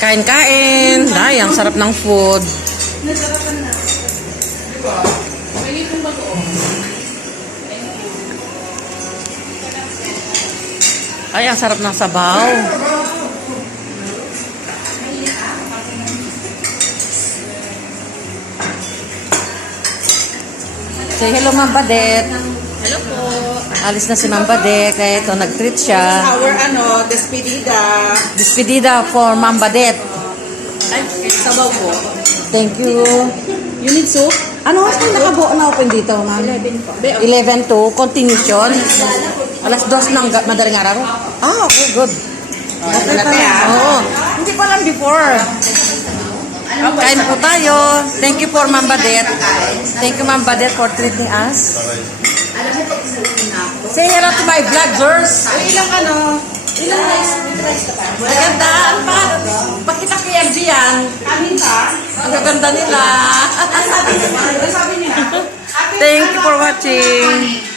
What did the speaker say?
Kain-kain. Ay, ang sarap ng food. Ay, ang sarap ng sabaw. Say hello, Ma'am Badet. Hello po. Alis na si Ma'am Badet. Kaya ito, nag-treat siya. Our despedida. Despedida for Ma'am Badet. Ay, sabaw po. Thank you. You need soup? Ano oras kayo nakabuo na open dito, ma'am? 11 po. 11 to continuation. Alas 2 ng madaling araw. Ah, okay, good. Okay pala. Oo. Hindi pa lang before. Kain po tayo. Thank you for Ma'am Badet. Thank you, Ma'am Badet, for treating us. Say hello to my vloggers. Ilang rice? Maganda. Ano pa? Pakita kay MG yan. Kanin ka? Ang gaganda nila. Sabi niya. Thank you for watching.